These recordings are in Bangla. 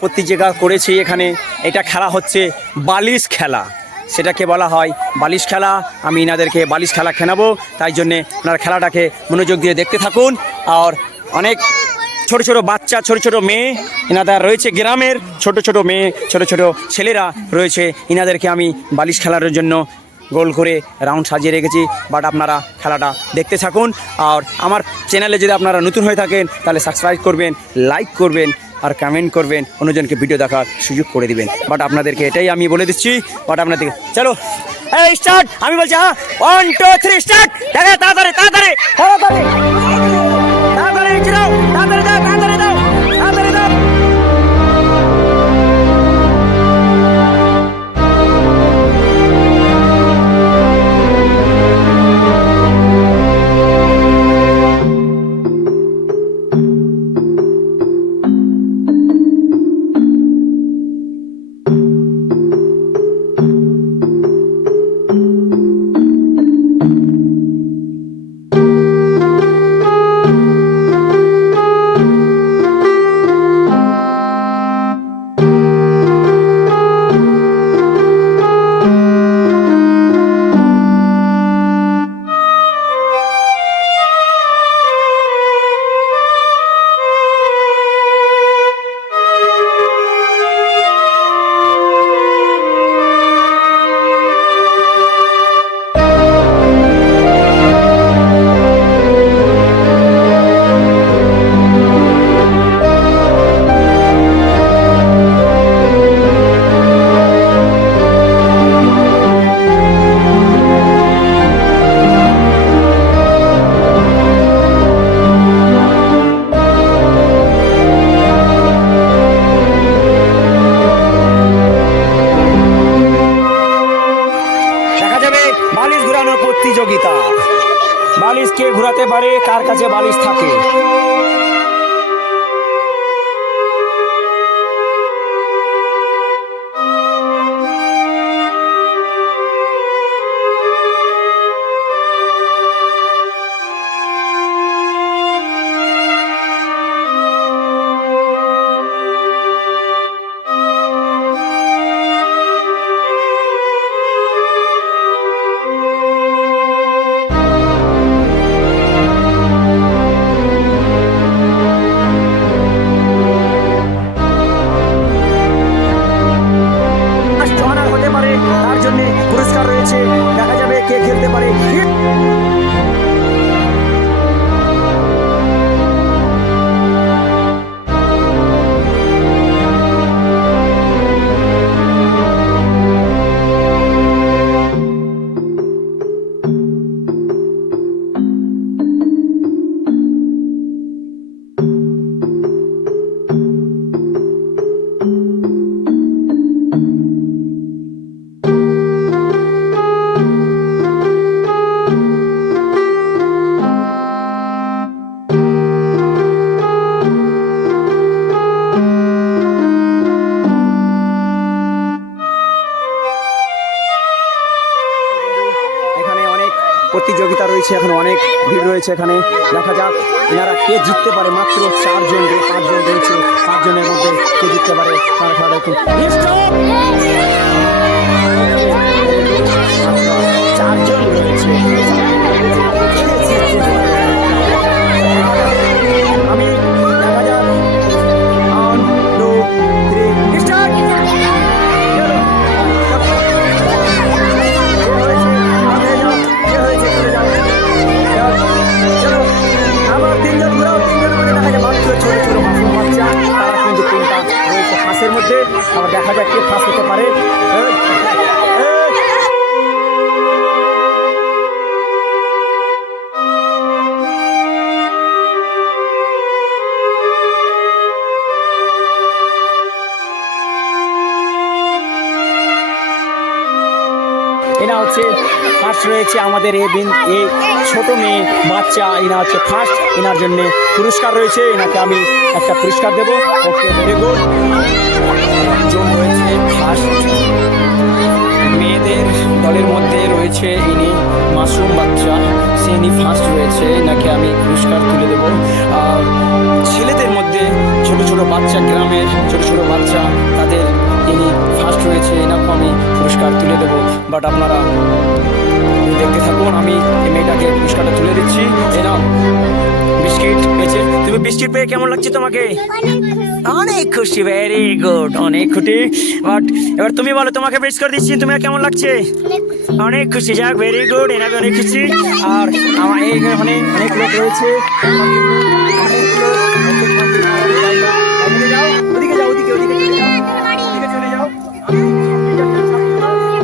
প্রতিযোগিতা করেছি এখানে। এটা খেলা হচ্ছে বালিশ খেলা, সেটাকে বলা হয় বালিশ খেলা। আমি এনাদেরকে বালিশ খেলা খেলাবো, তাই জন্যে ওনার খেলাটাকে মনোযোগ দিয়ে দেখতে থাকুন। আর অনেক ছোট ছোট বাচ্চা, ছোট ছোট মেয়ে এনাদের রয়েছে, গ্রামের ছোট ছোট মেয়ে, ছোট ছোট ছেলেরা রয়েছে। এনাদেরকে আমি বালিশ খেলার জন্য গোল করে রাউন্ড সাজিয়ে রেখেছি। বাট আপনারা খেলাটা দেখতে থাকুন। আর আমার চ্যানেলে যদি আপনারা নতুন হয়ে থাকেন তাহলে সাবস্ক্রাইব করবেন, লাইক করবেন আর কমেন্ট করবেন, অন্যজনকে ভিডিও দেখার সুযোগ করে দিবেন। বাট আপনাদেরকে এটাই আমি বলে দিচ্ছি। বাট আপনাদেরকে চলো এই স্টার্ট, আমি বলছি হ্যাঁ 1 2 3 স্টার্ট। তাড়াতাড়ি তাড়াতাড়ি তাড়াতাড়ি তাড়াতাড়ি দাও, তাড়াতাড়ি দাও, তাড়াতাড়ি দাও, তাড়াতাড়ি দাও। বালিশ ঘুরানোর প্রতিযোগিতা। বালিশ কে ঘুরাতে পারে, কার কাছে বালিশ থাকে। তার জন্য পুরস্কার রয়েছে, দেখা যাবে কে খেলতে পারে। প্রতিযোগিতা রয়েছে, এখন অনেক ভিড় রয়েছে এখানে। দেখা যাক এনারা কে জিততে পারে। মাত্র 4 জন 5 জন রয়েছে, 5 জনের মধ্যে কে জিততে পারে তার খেলা দেখুন। 4 জন রয়েছে। আমি দেখা যাক 1 2 3 স্টার্ট। ফাঁসের মধ্যে আবার দেখা যাক কে ফাঁস হতে পারে। এনা হচ্ছে ফার্স্ট রয়েছে আমাদের এই ছোট মেয়ে বাচ্চা, এনা হচ্ছে ফার্স্ট। এনার জন্য পুরস্কার রয়েছে, এনাকে আমি একটা পুরস্কার দেবো। Okay very good. জন রয়েছে ফার্স্ট মেয়েদের আমাদের দলের মধ্যে রয়েছে ইনি মাশরুম বাচ্চা, সে ইনি ফার্স্ট রয়েছে, নাকি আমি পুরস্কার তুলে দেবো। আর ছেলেদের মধ্যে ছোট ছোট বাচ্চা, গ্রামের ছোট ছোট বাচ্চা, তাদের ইনি ফার্স্ট রয়েছে, এনাকেও আমি পুরস্কার তুলে দেবো। বাট আপনারা দেখতে থাকুন, আমি এই মেয়েটাকে পুরস্কারটা তুলে দিচ্ছি। এনাও বিস্কিট পেয়েছে। তুমি বিস্কিট পেয়ে কেমন লাগছে তোমাকে? অনেক খুশি, ভেরি গুড, অনেক খুশি। বাট এবার তুমি বলো, তোমাকে পুরস্কার দিচ্ছি, তোমার কেমন লাগছে? অনেক খুশি, যাক ভেরি গুড, এনাকে অনেক খুশি। আর আমার এইখানে অনেক লোক রয়েছে, ওদিকে যাও, ওদিকে ওদিকে চলে যাও, ওদিকে চলে যাও,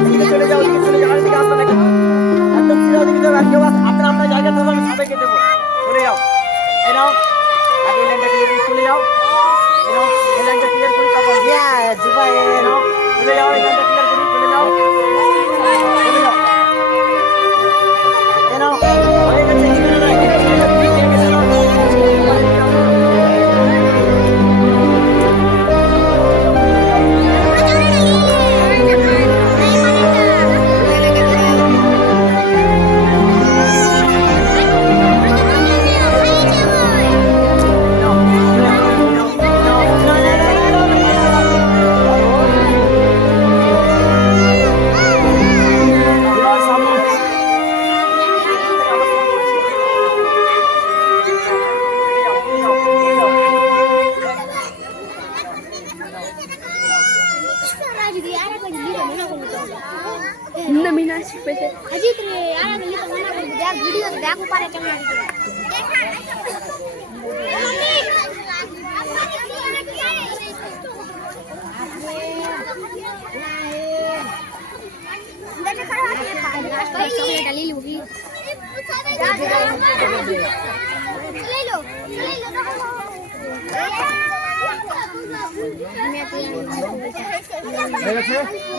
ওদিকে চলে যাও, ওদিকে চলে যাও, ওদিকে আসবে না কেন? একদম সিধা ওদিকে যাও, আর কেউ আপনার আপনার জায়গা থেকে আমি সবাইকে দেবো। চলে যাও, এই নাও, আগে লাইনটা ক্লিয়ার করে চলে যাও, এই নাও, এই লাইনটা ক্লিয়ার করে তারপর জুবাই, এই নাও, চলে যাও, এই লাইনটা ক্লিয়ার করে চলে যাও, চলে যাও, এই নাও, হয়ে গেছে, এখানে না, এখানে চলে যাও, ঠিক হয়ে গেছে, নাও। ले लो